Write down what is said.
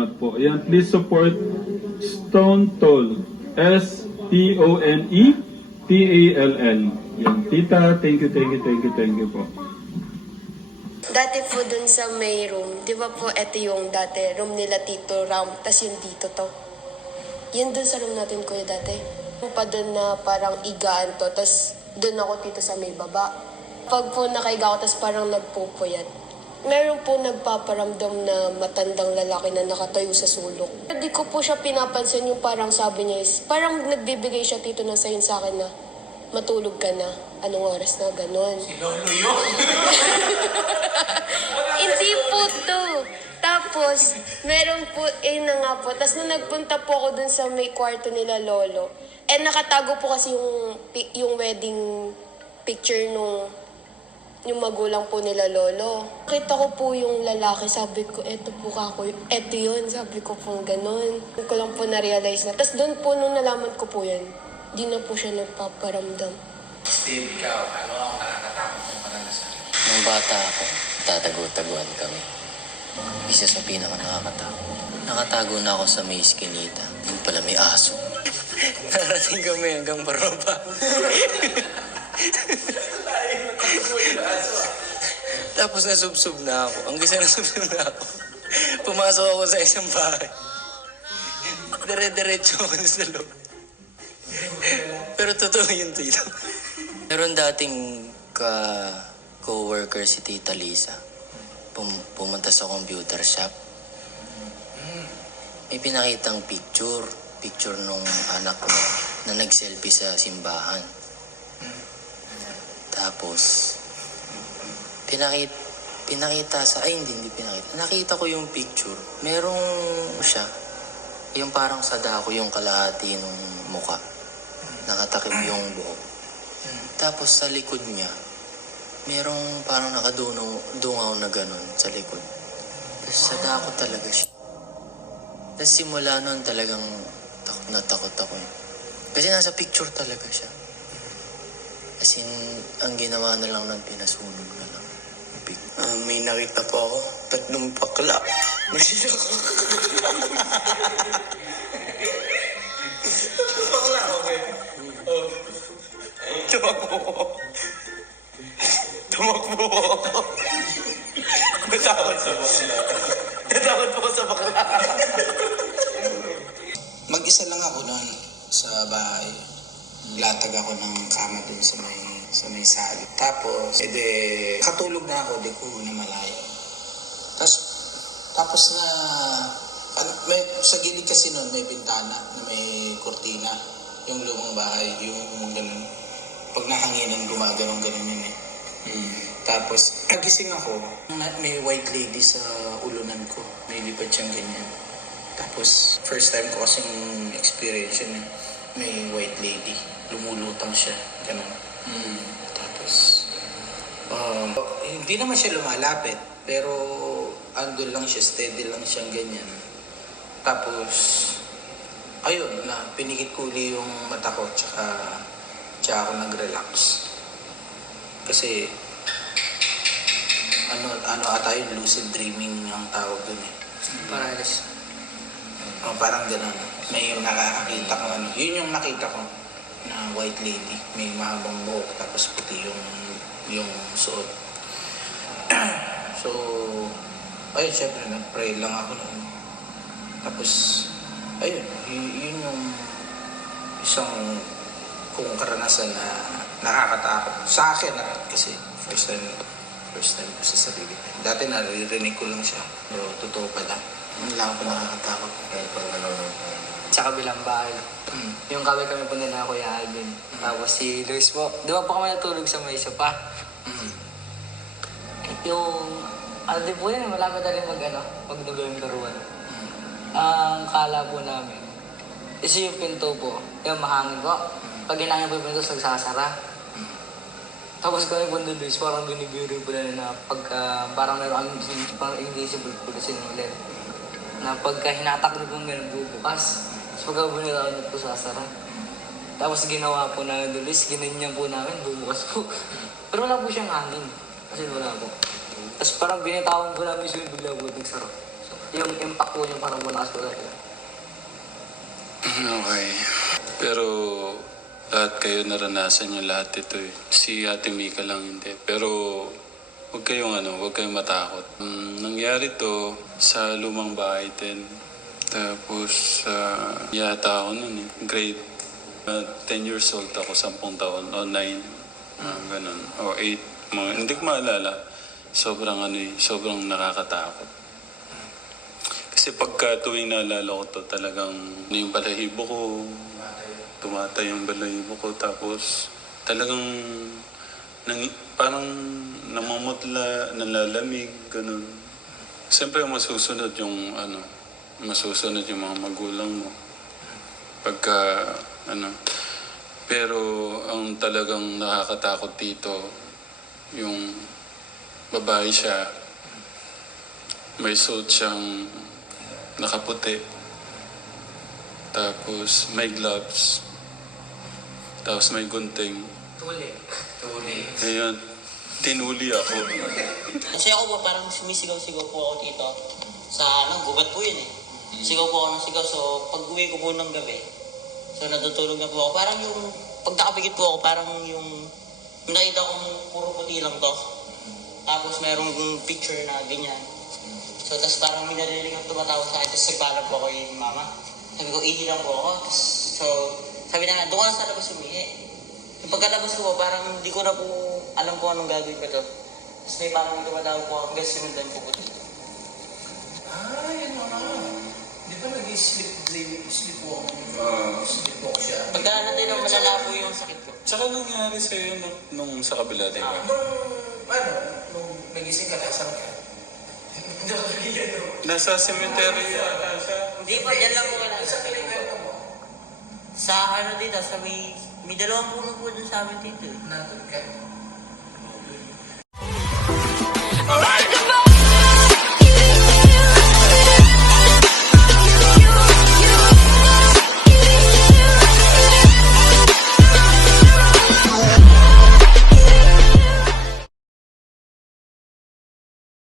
salamat po. Ayan, please support Stone Toll. S-T-O-N-E-T-A-L-L. Yan. Tita, thank you, thank you, thank you, thank you po. Dati po dun sa may room, di ba po ito yung dati room nila Tito Ram, tas yung dito to. Yun dun sa room natin kuya dati. Pa dun na parang igaan to, tas dun ako dito sa may baba. Pag po nakaiga ako, tas parang nagpupuyat. Meron po nagpaparamdam na matandang lalaki na nakatayo sa sulok. Hindi ko po siya pinapansin yung parang sabi niya is, parang nagbibigay siya tito ng sign sa akin na matulog ka na. Anong oras na? Ganon. Hindi po to. Tapos, meron po, eh na nga po. Tapos nung nagpunta po ako dun sa may kwarto nila lolo, eh nakatago po kasi yung, yung wedding picture nung yung magulang po nila lolo. Kita ko po yung lalaki, sabi ko, eto po kako, eto yun, sabi ko po ganon. Doon ko lang po na-realize na. Tapos doon po nung nalaman ko po yan, di na po siya nagpaparamdam. Steve, ikaw, ano ang nakakatakot mong karanasan? Nung bata ako, tatago-taguan kami. Isa sa pinaka nakakatakot. Nakatago na ako sa may iskinita. Yun pala may aso. Narating kami hanggang Baroba. Tapos nasubsob na ako. Ang gisa nasubsob na ako. Pumasok ako sa isang bahay. Dire-diretso ako sa loob. Pero totoo yun, Tito. Meron dating ka co-worker si Tita Lisa. Pum- pumunta sa computer shop. May pinakitang picture. Picture nung anak ko na nag-selfie sa simbahan. Tapos, pinakita, pinakita sa, ay hindi, hindi pinakita. Nakita ko yung picture. Merong siya. Yung parang sa dako, yung kalahati nung muka. Nakatakip yung buhok. Tapos sa likod niya, merong parang nakadunaw dungaw na ganun sa likod. Tapos sa dako talaga siya. Tapos simula nun talagang takot na takot ako. eh. Kasi nasa picture talaga siya. As in, ang ginawa na lang ng pinasunog na lang. Ah, may nakita po ako, tatlong. Nasira ko. Tumakbo ko. Tumakbo ko. Natakot sa bakla. Natakot po sa bakla. Mag-isa lang ako noon sa bahay. Latag ako ng kama dun sa may sa may sali. Tapos, edi, katulog na ako, di ko na malayo. Tapos, tapos na, ano, may, sa gilid kasi noon may bintana na may kortina. Yung lumang bahay, yung ganun. Pag nahanginan, gumaganong ganun yun eh. Tapos, nagising ako, may white lady sa ulunan ko. May lipad siyang ganyan. Tapos, first time ko kasing experience yun eh. May white lady. Lumulutang siya. Ganun. Tapos, um, hindi naman siya lumalapit. Pero, andun lang siya. Steady lang siyang ganyan. Tapos, ayun, na pinikit ko uli yung mata ko. Tsaka, tsaka ako nag-relax. Kasi, ano, ano ata yung lucid dreaming ang tawag dun eh. Paralis. Oh, parang ganun. May yung nakakakita ko ano. Yun yung nakita ko na white lady. May mahabang buhok tapos puti yung yung suot. so, ayun, syempre, nag-pray lang ako noon. Tapos, ayun, yun yung isang kung karanasan na nakakatakot. Sa akin, na, kasi first time, first time ko sa sarili. ko. Dati naririnig ko lang siya, pero totoo pala. Yun lang ako nakakatakot. Kaya pag nanonood. Sa kabilang bahay. Mm. Yung kami kami po nila Kuya Alvin. Tapos si Luis po. Di ba po kami natulog sa may sopa? Mm. Yung, ano din po yun, malapit na rin mag, ano, magdulo yung laruan. Ang kala po namin, is yung pinto po, yung mahangin po. Pag hinangin po yung pinto, nagsasara. Tapos kami po doon, Luis, parang binibiro po na na pagka, parang meron kami, parang invisible po na sinulit. Na pagka hinatak na po ganun, bubukas. Tapos pagka bunilaw na po sasara. Tapos ginawa po doon, Luis, ginanyan po namin, bubukas po. Pero wala po siyang hangin. Kasi wala po. Tapos parang binitawan po namin siya bigla po nagsara. So, yung impact po yung parang bunas ko talaga. Okay. Pero lahat kayo naranasan niyo lahat ito eh. Si Ate Mika lang hindi. Pero huwag kayong ano, huwag kayong matakot. Mm, nangyari to sa lumang bahay din. Tapos ah, yata ako nun eh. Grade ah, 10 years old ako, 10 taon. O 9. ah, ganun. O 8. Mga, hindi ko maalala. Sobrang ano eh, sobrang nakakatakot. Kasi pagka tuwing naalala ko to talagang ano yung balahibo ko, tumatay yung balahibo ko tapos talagang nang, parang namamutla, nalalamig, ganun. Siyempre masusunod yung ano, masusunod yung mga magulang mo. Pagka ano, pero ang talagang nakakatakot dito, yung babae siya, may suot siyang nakaputi. Tapos may gloves. Tapos may gunting. Tuli. Ayun. Tinuli ako. Kasi ako po parang sumisigaw-sigaw po ako dito. Sa ano, gubat po yun eh. Sigaw po ako ng sigaw. So pag uwi ko po ng gabi, so natutulog na po ako. Parang yung, pag po ako, parang yung, yung nakita kong puro puti lang to. Tapos merong picture na ganyan. So tapos parang may narinig ang tumatawa sa akin. Tapos nagpaalam po ako yung mama. Sabi ko, ihi lang po ako. Tapos, so sabi na, doon ka sa labas umihi. Yung pagkalabas ko po, parang hindi ko na po alam kung anong gagawin ko to. Tapos may parang tumatawag po ako hanggang sinundan ko po dito. Ah, nga. Di ba nag-sleep sleepwalk? sleepwalk siya. Pagka natin ang malala po yung sakit ko. Tsaka nangyari sa'yo nung, nung sa kabila, di ba? Nung, ano, nung nagising ka, nasan ka? Nasa cemetery yata siya. Hindi po, dyan lang wala. Sa kinikwento mo, Sa ano dito, sa may, may dalawang puno po dun sa amin dito. eh. nandun ka. Alright!